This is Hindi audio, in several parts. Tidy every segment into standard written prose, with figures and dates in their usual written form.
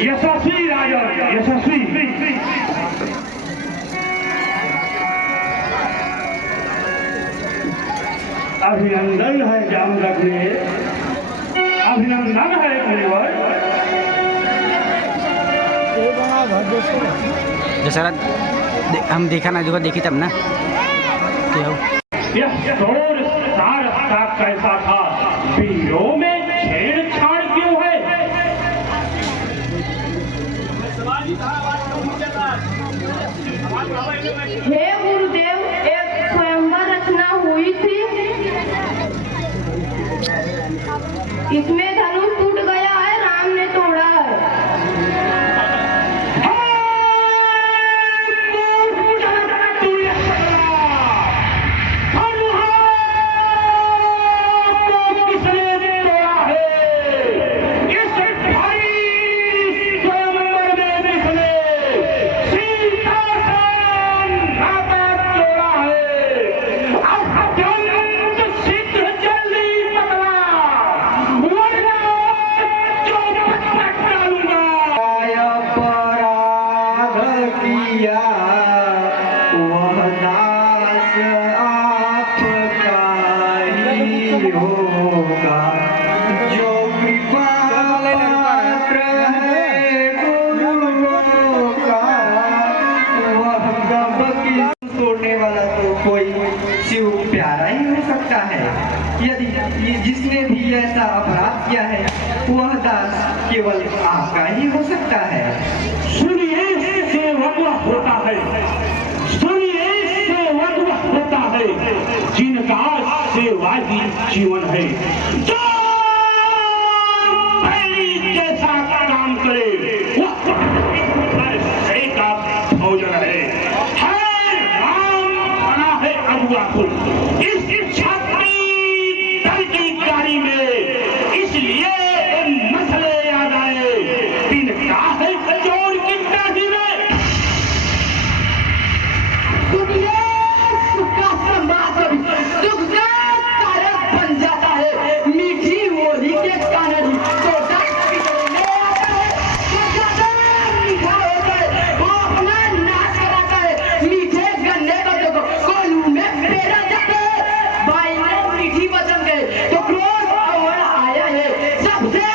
यशस्वी राजा यशस्वी अभिनंदन है जामदग्नि में, अभिनंदन है मुनिवर। दशरथ हम देखा ना देखो देखी तब ना क्या यह शोर सार कैसा था, वीरों में छेड़छाड़ क्यों है? हे गुरुदेव, एक स्वयंवर रचना हुई थी, इसमें धनुष टूट गया है, राम ने तोड़ा है। जिसने भी ऐसा अपराध किया है वह दास केवल आपका ही हो सकता है। सुनिए सेवक होता है, सुनिए सेवक होता है, जिनका सेवा ही जीवन है। जो पहली जैसा काम करे वह का भोजन है। राम बना है अगुआ को इस छात्री दल की गाड़ी में, इसलिए मसले याद आए। दिन का है जोड़ की दाढ़ी में। दुनिया सुखा संवाद दुख का कारण बन जाता है। मीठी मोरी के कारण छोटा पिघलने आता है, जो ज्यादा मीठा होता है वो अपना नाश कराता है। मीठे गन्ने को देखो कोल्हू में फेरा जाता है। भाई ने मीठी वचन गए तो क्रोध और आया है, सबसे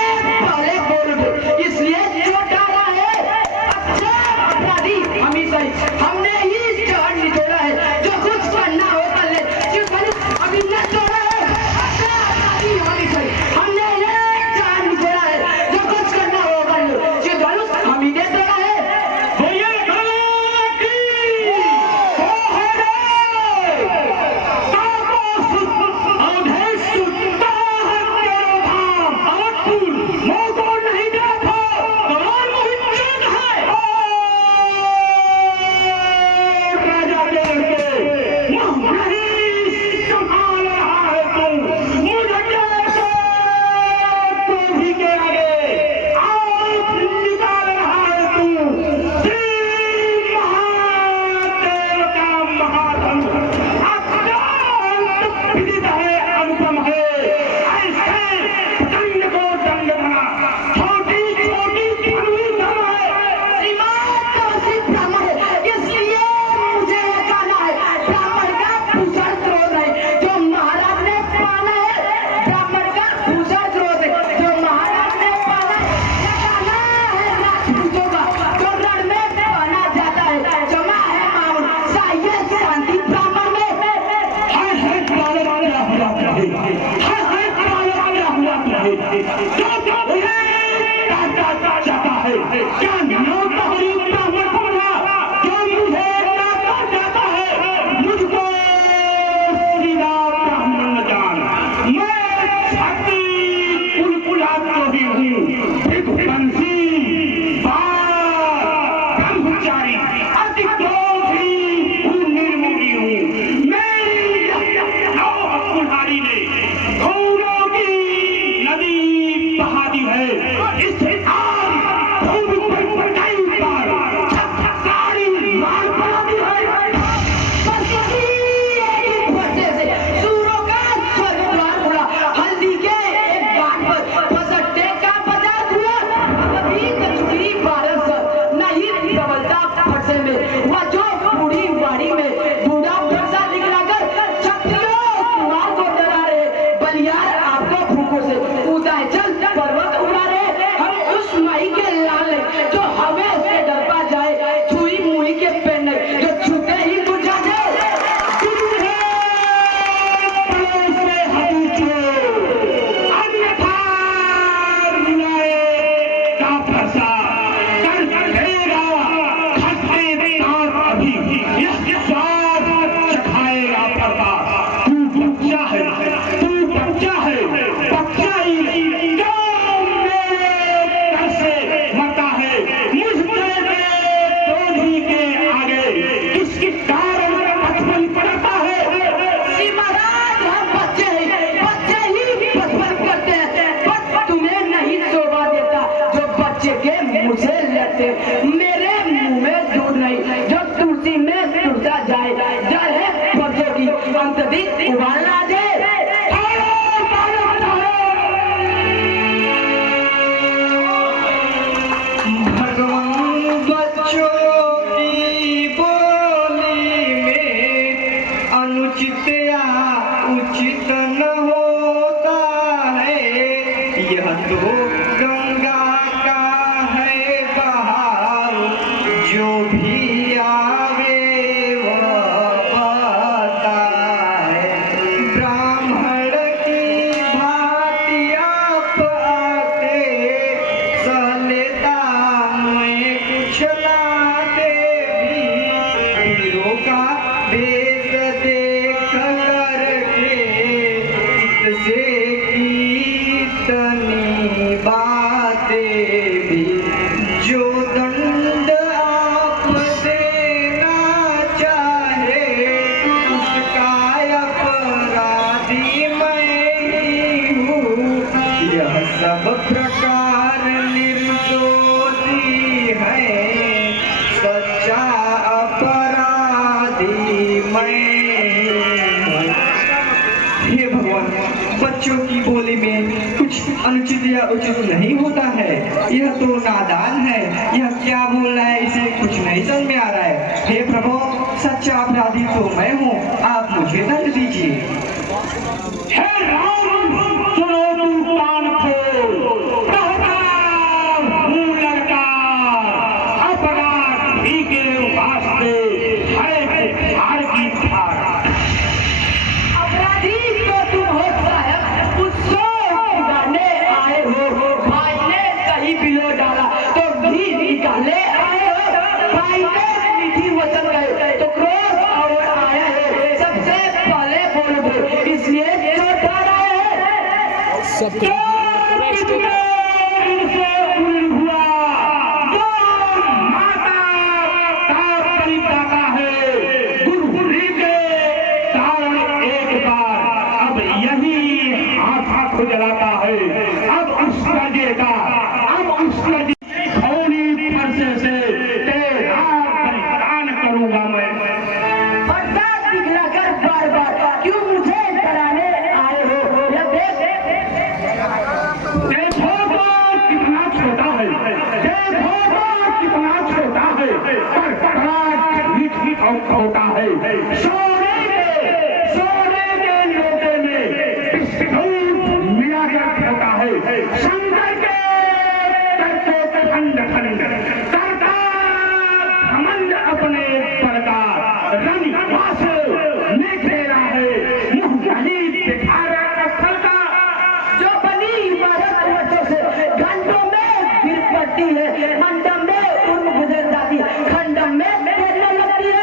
पहले बोल दो, इसलिए जो डाला है अच्छा अपराधी हमेशा ही हमने ही जहर निचोड़ा है। जो कुछ करना हो कर ले, जो अभी न तोड़ा है अच्छा अपराधी हमेशा ही हमने ये जहर निचोड़ा है। जो कुछ करना हो कर लो, जो धनुष हम ही ने तोड़ा है। बोलिए गणों की ओहरे, तापस अवधेश ताहक के धाम, अवधपुर मोको नहीं देखो, कमान मोहित चंद है। राजा के लड़के मुँह नहीं संभाल रहा है तू, मुझे देखो तो भी के आगे आँख निकाल रहा है तू। श्री महादेव का महाधन अत्यंत विदित है, अनुपम है। ऐसे दंड को दंड बना, छोटी छोटी धनुष है। ब्राह्मण है, इसलिए मुझे ये कहना है, ब्राह्मण का भूषण क्रोध है जो महाराज ने पाना है। ब्राह्मण का भूषण क्रोध है जो महाराज ने पाना है। ये कहना है राजपूतों का जो रण में पहना जाता है। जमा है माउन चाहिए शांति ब्राह्मण में। है काले वाले हुआ है काले वाले हुआ जो काटा जाता है। क्या न्योता हरी ब्राह्मण को बना जो मुझे काटा जाता है। मुझको सीधा ब्राह्मण न जान, मैं छाती कुलकुलाता ही हूँ। भिक्षुवंशी, ब्रह्मचारी, अति क्रोधी हूँ, निर्मोही हूँ। मेरी कुल्हाड़ी ने घोड़ों की नदी बहा दी है। इस हिसाब प्यार आपका भूखों से उदाय चल पर्वत उड़ारे हम उस माई के लाल जो हमें से डरपा जाए छुई मुई के पेन जो छूते ही बुझा जाए मेरे मुंह में दूध नहीं जो तुलसी में तुलसा जाए जड़ है बच्चों की अंतरिक्ष उबालना जाए भगवान बच्चों की बोली में अनुचित या उचित न होता है यह तो गंगा का है बहाव जो भी आवे वह पाता है ब्राह्मण की भांति आप आते सहलेता मैं कुछ लाते भी हीरो का वेश देख करके इससे कितनी बातें भी जो दंड आप देना चाहे उसका अपराधी मैं ही हूँ यह सब प्रकार निर्दोषी है सच्चा अपराधी मैं हूँ। हे भगवान बच्चों की बोली में कुछ अनुचित या उचित नहीं होता है यह तो नादान है यह क्या बोल रहा है इसे कुछ नहीं समझ में आ रहा है हे प्रभु सच्चा अपराधी तो मैं हूँ आप मुझे दंड दीजिए हे राम सुनो तू कान खोल मुंह लड़का अपराध ही के वास्ते है हार की थार अपराधी तो तुम हो साहब उसको उड़ाने आए हो भाई ने कहीं बिलो डाला तो भी निकाले आए हो भाई ने मीठी वचन गए तो क्रोध और आया है सबसे पहले बोल दो इसलिए चोट आ रहा है जलाता है अब उसका देगा अब उसका खौली फरसे से तेरा बलिदान करूंगा मैं पर्दा दिखलाकर बार बार क्यों मुझे डराने आए हो यह देखो तो कितना छोटा है देखो तो कितना छोटा है पर बड़ा मीठी होता है सोने के लोटे में होता है शंकर के करते खंड खंड करता खमंड अपने प्रकार रंगवास निखेरा है मुंह नहीं दिखा रहा स्थल का जो बनी इमारत वर्षों से घंटों में गिर पड़ती है मंडम में उर्म गुजर जाती खंडम में गिरने लगती है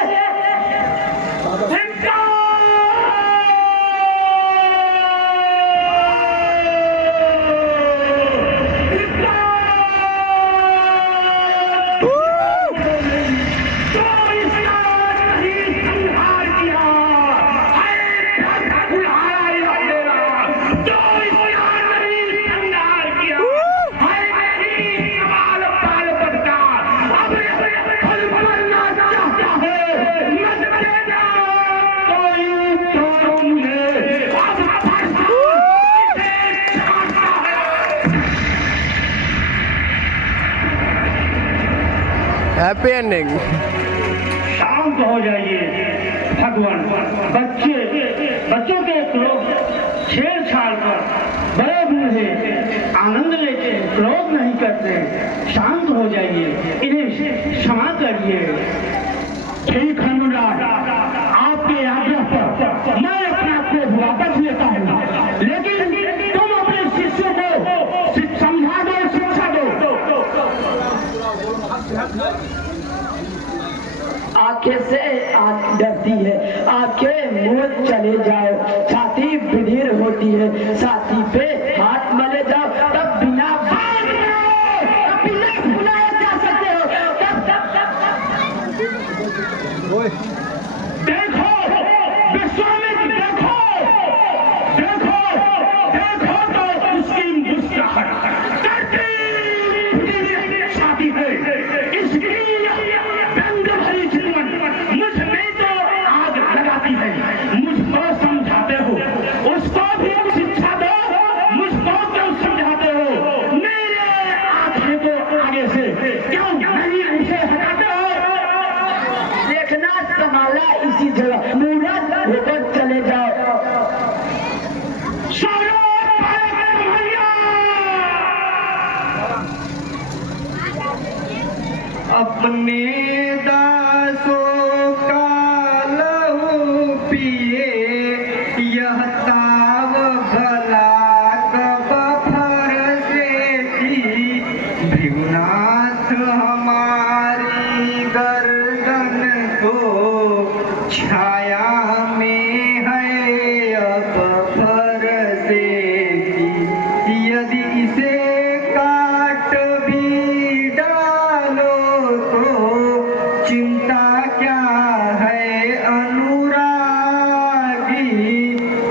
हैप्पी एंडिंग। शांत हो जाइए भगवान बच्चों के छेड़छाड़ कर करते हैं, शांत हो जाइए, इन्हें क्षमा करिए। ठीक है मुराद, आपके आग्रह पर मैं अपने आप को वापस लेता हूँ, लेकिन तुम अपने शिष्यों को समझा दो, शिक्षा दो। आंखें से आंख डरती है, आंखें मुंह चले जाओ, छाती बधिर होती है, छाती पे हाथ मले जाओ, तब बिना बात तब बिना बुलाए जा सकते हो। देखो विश्वामित्र, देखो देखो देखो तो उसकी मुस्कुराहट करती छाती है, इसकी व्यंग भरी चितवन मुझ में तो आग लगाती है। मुझको समझाते हो, उसको भी शिक्षा दो, मुझको क्यों समझाते हो? मेरे आंखें को आगे से क्यों नहीं उसे हटाते हो? देखना संभाला इसी जगह, मूर्ख होकर चले जाओ। अपने दासों का लहू पिए, यह ताव भला कब फरसेती। भृगुनाथ हमारी गर्दन को छाया में है अब फरसेती। यदि इसे काट भी डालो तो चिंता क्या है अनुरागी।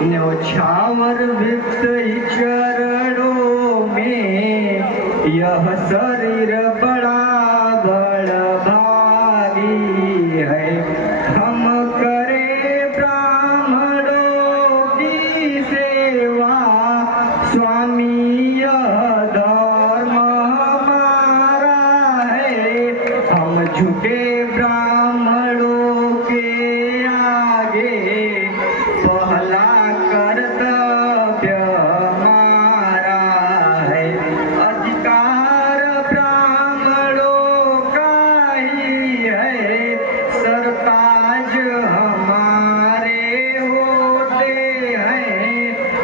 न्यौछावर वित्त चरणों में यह शरीर बड़ा भागी है। हम करे ब्राह्मणों की सेवा, स्वामी यह धर्म हमारा है। हम झुके ब्राह्मणों के आगे, पहला कर्तव्य हमारा है। अधिकार ब्राह्मणों का ही है, सरताज हमारे होते हैं।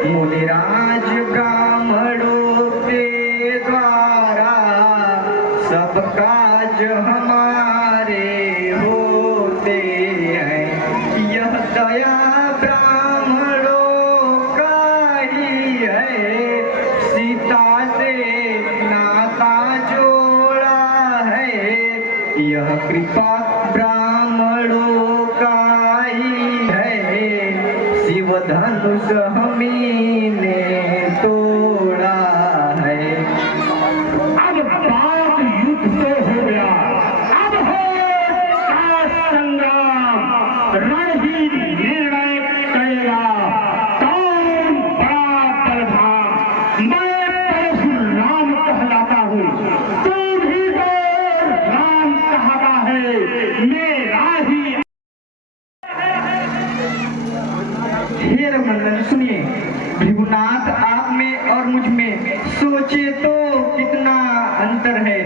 मुनिराज ब्राह्मणों के द्वारा सब काज हमारे होते हैं। यह दया ब्राह्मणों का ही है, सीता से नाता जोड़ा है। यह कृपा ब्राह्मणों का ही है, शिव धनुष हमी ने तोड़ा है। अब बात युद्ध से हो गया, अब हो संग्राम, रण ही निर्णय करेगा कौन बड़ा बलवान। मैं परशुराम कहलाता हूँ, तू भी तो राम कहता है, मेरा ही। हे रघुनंदन सुनिए, भृगुनाथ आप में और मुझ में सोचे तो कितना अंतर है।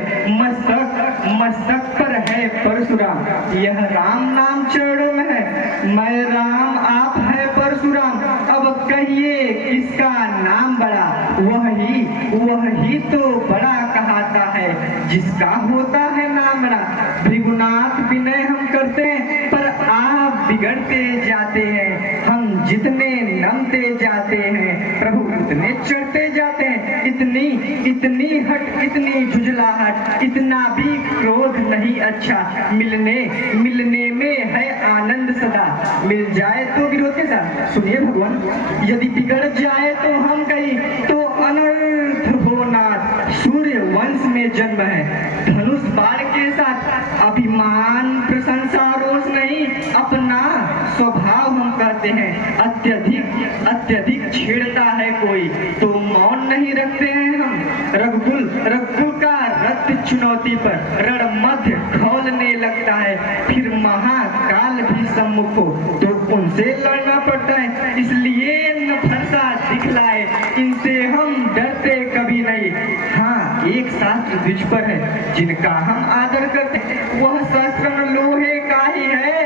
मस्तक पर है परशुराम, यह राम नाम चरणों में है। मैं राम, आप है परशुराम। अब कहिए किसका नाम बड़ा? वही तो बड़ा कहता है जिसका होता है नाम बड़ा। भृगुनाथ विनय हम करते हैं, पर आप बिगड़ते जाते हैं। हम जितने नमते जाते हैं, प्रभु उतने चढ़ते जाते हैं। इतनी हट, इतनी झुझलाहट, इतना भी क्रोध नहीं अच्छा। मिलने में है आनंद सदा, मिल जाए तो विरोध के साथ। सुनिए भगवान, यदि बिगड़ जाए तो हम कहीं तो अनर्थ हो नाथ। सूर्य वंश में जन्म है, धनुष बाण के साथ। अभिमान प्रशंसा रोष नहीं, अपना स्वभाव हम करते हैं। अत्यधिक छेड़ता है कोई तो मौन नहीं रखते हैं हम। रघुकुल का रक्त चुनौती पर रण मध्य खौलने लगता है। फिर महाकाल भी सम्मुख हो तो उनसे लड़ना पड़ता है। इसलिए न फरसा दिखलाए, इनसे हम डरते कभी नहीं। हाँ, एक साथ की तुझ पर है, जिनका हम आदर करते हैं। वह शस्त्र लोहे का ही है,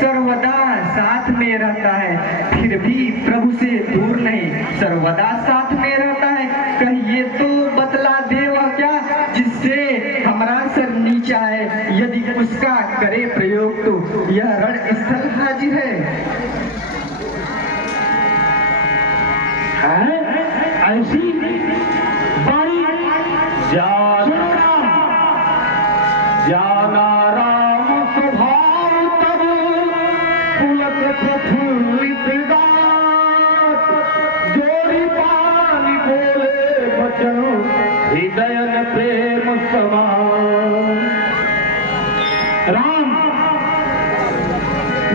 सर्वदा साथ में रहता है, फिर भी प्रभु से दूर नहीं, सर्वदा साथ में रहता है। कहिए तो बतला दे वह क्या, जिससे हमारा सर नीचा है, यदि उसका करे प्रयोग तो यह रणस्थल हाजिर है। ऐसी बारी जाना राम स्वभाव तब पुलक प्रफुल्लित गात, जोड़ी पानी बोले बचन हृदय प्रेम समान। राम,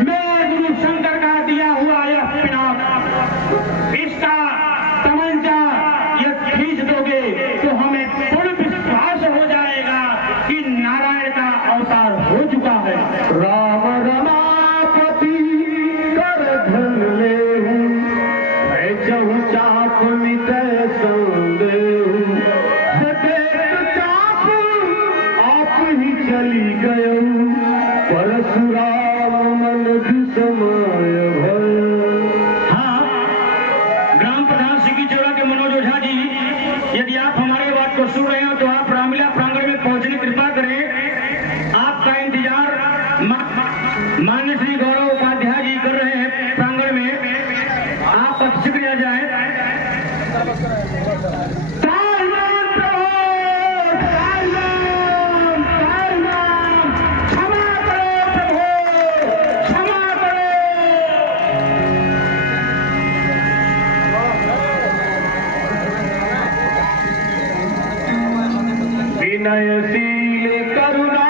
मैं गुरु शंकर का दिया हुआ यह पिनाक, इसका तमंचा ये खींच दोगे तो हमें पूर्ण विश्वास हो जाएगा कि नारायण का अवतार हो चुका है। राम रमापति कर धन लेहु, चहु चाप मिटय संदेहु, चाप आप ही चली गयऊ, परशुराम मन विस्मय भय। ग्राम प्रधान सिकी चौरा के मनोज ओझा जी, यदि आप हमारे बात को सुन रहे हो तो आप रामलीला प्रांगण में पहुंचने की कृपा करें। आपका इंतजार माननीय श्री गौरव उपाध्याय जी कर रहे हैं प्रांगण में, आप शीघ्र आ जाए। विनयशील करुणा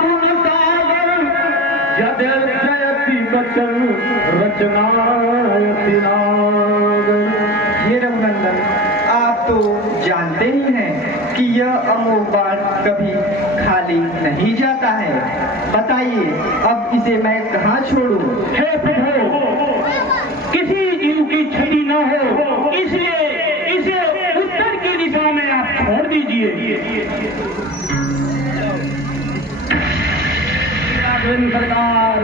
गुण सागर, जयति बचन रचनायति नागर। हे रघुनंदन, आप तो जानते ही हैं कि यह अमोघ बाण कभी खाली नहीं जाता है। बताइए अब इसे मैं कहाँ छोड़ूं? हे प्रभु, किसी जीव की क्षति न हो, इसलिए इसे उत्तर की दिशा में आप छोड़ दीजिए। सरकार